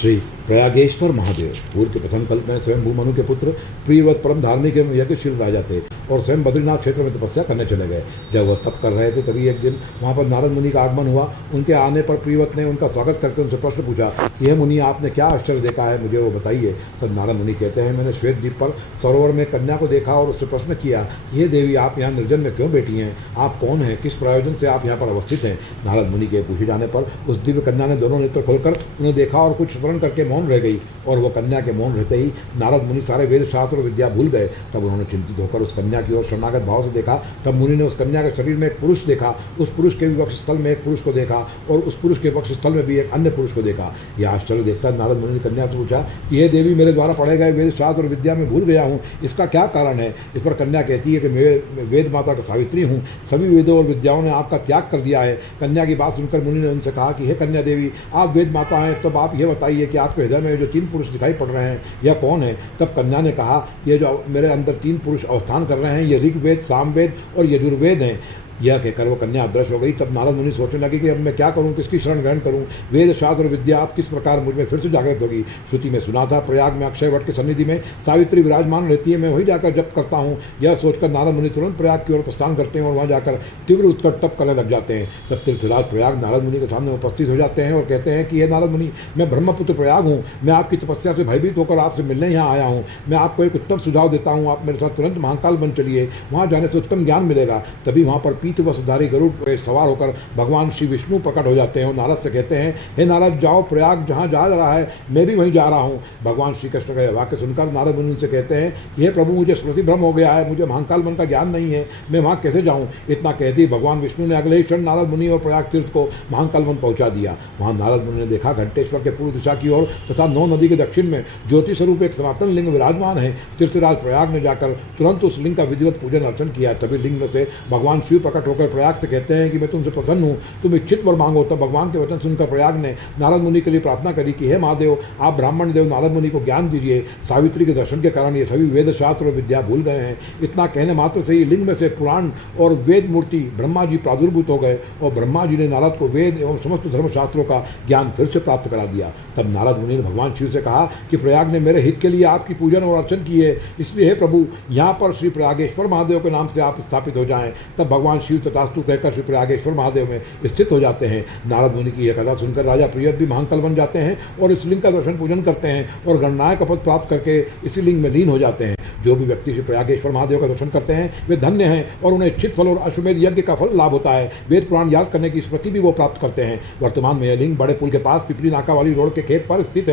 श्री प्रयागेश्वर महादेव पूर्व के प्रथम कल्प में स्वयं भूमनु के पुत्र प्रियव्रत परम धार्मिक एवं यज्ञशील राजा थे और स्वयं बद्रीनाथ क्षेत्र में तपस्या करने चले गए। जब वह तप कर रहे थे तभी एक दिन वहाँ पर नारद मुनि का आगमन हुआ। उनके आने पर प्रियव्रत ने उनका स्वागत करके उनसे प्रश्न पूछा कि हे मुनि, आपने क्या आश्चर्य देखा है, मुझे वो बताइए। तब नारद मुनि कहते हैं, मैंने श्वेत द्वीप पर सरोवर में कन्या को देखा और उससे प्रश्न किया कि हे देवी, आप यहाँ निर्जन में क्यों बैठी हैं, आप कौन हैं, किस प्रयोजन से आप यहाँ पर अवस्थित हैं। नारद मुनि के पूछे जाने पर उस दिव्य कन्या ने दोनों नेत्र खोलकर उन्हें देखा और कुछ स्मरण करके मौन रह गई। और वह कन्या के मौन रहते ही नारद मुनि सारे वेद शास्त्र और विद्या भूल गए। तब उन्होंने चिंतित होकर उस कन्या की ओर शरणागत भाव से देखा। तब मुनि ने उस कन्या के शरीर में एक पुरुष देखा, उस पुरुष के भी वक्षस्थल में एक पुरुष को देखा और उस पुरुष के वक्षस्थल में भी एक अन्य पुरुष को देखा। यह आश्चर्य देखकर नारद मुनि ने कन्या से पूछा कि हे देवी, मेरे द्वारा पढ़े गए वेद शास्त्र और विद्या में भूल गया हूँ, इसका क्या कारण है। इस पर कन्या कहती है कि मैं वेद माता का सावित्री हूँ, सभी वेदों और विद्याओं ने आपका त्याग कर दिया है। कन्या की बात सुनकर मुनि ने उनसे कहा कि हे कन्या देवी, आप वेद माता हैं, तब आप ये बताइए कि आपके हृदय में जो 3 पुरुष दिखाई पड़ रहे हैं यह कौन है। तब कन्या ने कहा, ये जो मेरे अंदर 3 पुरुष अवस्थान कर रहे हैं ये ऋग्वेद, सामवेद और यजुर्वेद हैं। यह कहकर वो कन्या अदृश्य हो गई। तब नारद मुनि सोचने लगे कि अब मैं क्या करूं, किसकी शरण ग्रहण करूं। वेद शास्त्र और विद्या आप किस प्रकार मुझ में फिर से जागृत होगी। श्रुति में सुना था प्रयाग में अक्षय वट की सन्निधि में सावित्री विराजमान रहती है, मैं वहीं जाकर जप करता हूं। यह सोचकर नारद मुनि तुरंत प्रयाग की ओर प्रस्थान करते हैं और वहां जाकर तीव्र उत्कट तप करने लग जाते हैं। तब तीर्थराज प्रयाग नारद मुनि के सामने उपस्थित हो जाते हैं और कहते हैं कि हे नारद मुनि, मैं ब्रह्मपुत्र प्रयाग हूँ, मैं आपकी तपस्या से भयभीत होकर आपसे मिलने यहाँ आया हूँ। मैं आपको एक उत्तम सुझाव देता हूँ, आप मेरे साथ तुरंत महाकाल बन चलिए, वहाँ जाने से उत्तम ज्ञान मिलेगा। तभी वहाँ पर पीत वसुधारी गरुड़ पे सवार होकर भगवान श्री विष्णु प्रकट हो जाते हैं और नारद से कहते हैं, हे नारद, जाओ, प्रयाग जहाँ जा रहा है मैं भी वहीं जा रहा हूँ। भगवान श्री कृष्ण का वाक्य सुनकर नारद मुनि से कहते हैं कि हे प्रभु, मुझे स्मृति भ्रम हो गया है, मुझे महाकाल मन का ज्ञान नहीं है, मैं वहाँ कैसे जाऊँ। इतना कहते ही भगवान विष्णु ने अगले ही क्षण नारद मुनि और प्रयाग तीर्थ को महाकाल वन पहुँचा दिया। वहाँ नारद मुनि ने देखा घंटेश्वर के पूर्व दिशा की ओर तथा 9 नदी के दक्षिण में ज्योति स्वरूप एक सनातन लिंग विराजमान है। तीर्थराज प्रयाग ने जाकर तुरंत उस लिंग का विधिवत पूजन अर्चन किया। तभी लिंग में से भगवान शिव प्रकट होकर प्रयाग से कहते हैं कि मैं तुमसे प्रसन्न हूँ, तुम इच्छित वर मांगो। तब भगवान के वचन सुनकर प्रयाग ने नारद मुनि के लिए प्रार्थना करी कि हे महादेव, आप ब्राह्मण देव नारद मुनि को ज्ञान दीजिए। सावित्री के दर्शन के कारण ये सभी वेद शास्त्र और विद्या भूल गए हैं। इतना कहने मात्र से ही लिंग में से पुराण और वेद मूर्ति ब्रह्मा जी प्रादुर्भूत हो गए और ब्रह्मा जी ने नारद को वेद एवं समस्त धर्मशास्त्रों का ज्ञान फिर से प्राप्त करा दिया। तब नारद मुनि ने भगवान शिव से कहा कि प्रयाग ने मेरे हित के लिए आपकी पूजन और अर्चन की है, इसलिए हे प्रभु, यहाँ पर श्री प्रयागेश्वर महादेव के नाम से आप स्थापित हो जाएं। तब भगवान शिव तथास्तु कहकर श्री प्रयागेश्वर महादेव में स्थित हो जाते हैं। नारद मुनि की यह कथा सुनकर राजा प्रियव्रत भी महाकाल बन जाते हैं और इस लिंग का दर्शन पूजन करते हैं और गणनायक पद प्राप्त करके इसी लिंग में लीन हो जाते हैं। जो भी व्यक्ति श्री प्रयागेश्वर महादेव का दर्शन करते हैं वे धन्य हैं और उन्हें इच्छित फल और अश्वमेध यज्ञ का फल लाभ होता है। वेद पुराण याद करने की स्मृति भी वो प्राप्त करते हैं। वर्तमान में यह लिंग बड़े पुल के पास पिपली नाका वाली रोड के खेत पर स्थित है।